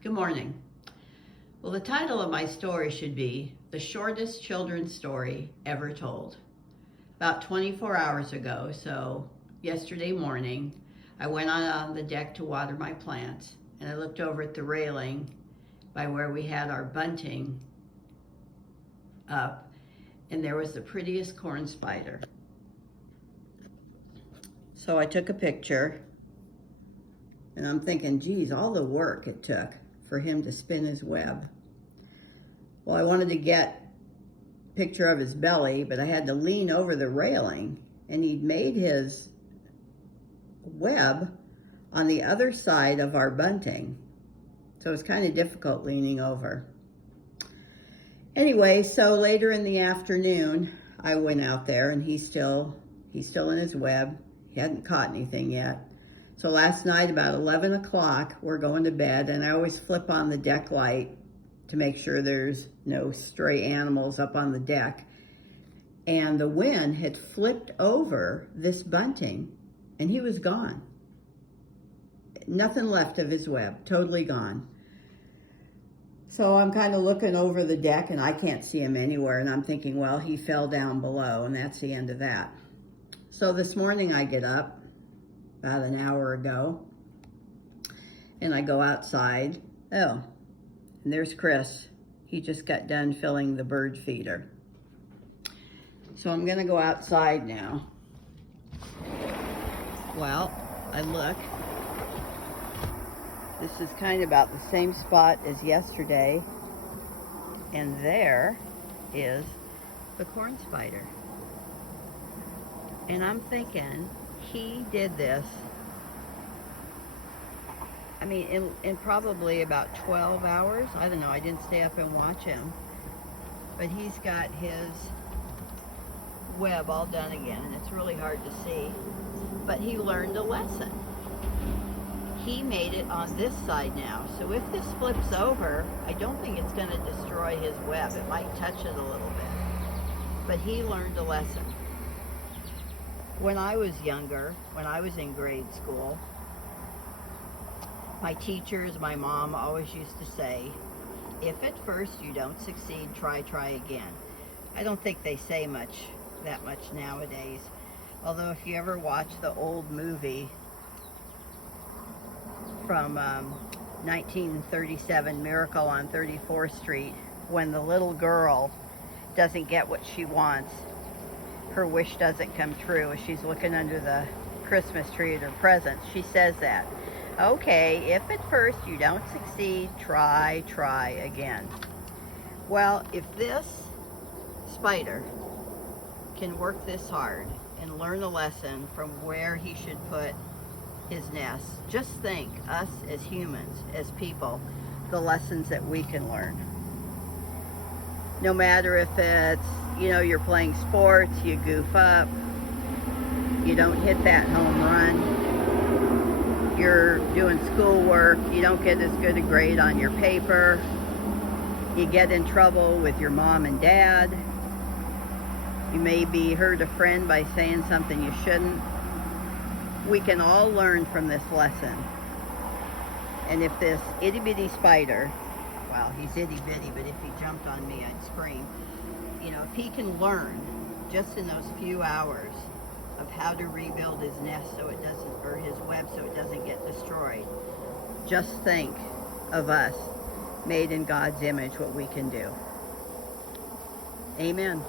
Good morning. Well, the title of my story should be The Shortest Children's Story Ever Told. About 24 hours ago, so yesterday morning, I went on the deck to water my plants, and I looked over at the railing by where we had our bunting up, and there was the prettiest corn spider. So I took a picture, and I'm thinking, geez, all the work it took for him to spin his web. Well, I wanted to get a picture of his belly, but I had to lean over the railing, and he'd made his web on the other side of our bunting. So it was kind of difficult leaning over. Anyway, so later in the afternoon, I went out there, and he's still in his web. He hadn't caught anything yet. So last night, about 11 o'clock, we're going to bed, and I always flip on the deck light to make sure there's no stray animals up on the deck. And the wind had flipped over this bunting, and he was gone. Nothing left of his web, totally gone. So I'm kind of looking over the deck, and I can't see him anywhere, and I'm thinking, well, he fell down below, and that's the end of that. So this morning I get up, about an hour ago, and I go outside. Oh, and there's Chris. He just got done filling the bird feeder. So I'm gonna go outside now. Well, I look. This is kind of about the same spot as yesterday, and there is the corn spider. And I'm thinking, he did this, I mean, in probably about 12 hours. I don't know, I didn't stay up and watch him. But he's got his web all done again, and it's really hard to see. But he learned a lesson. He made it on this side now. So if this flips over, I don't think it's going to destroy his web. It might touch it a little bit. But he learned a lesson. When I was younger, when I was in grade school, my teachers, my mom always used to say, if at first you don't succeed, try again. I don't think they say that much nowadays. Although if you ever watch the old movie from 1937, Miracle on 34th Street, when the little girl doesn't get what she wants, her wish doesn't come true as she's looking under the Christmas tree at her presents, she says that. Okay, if at first you don't succeed, try again. Well, if this spider can work this hard and learn a lesson from where he should put his nest, just think, us as humans, as people, the lessons that we can learn. No matter if it's, you're playing sports, you goof up, you don't hit that home run, you're doing schoolwork, you don't get as good a grade on your paper, you get in trouble with your mom and dad, you maybe hurt a friend by saying something you shouldn't. We can all learn from this lesson. And if this itty-bitty spider, well, he's itty-bitty, but if he jumped on me, I'd scream. If he can learn just in those few hours of how to rebuild his nest or his web so it doesn't get destroyed, just think of us, made in God's image, what we can do. Amen.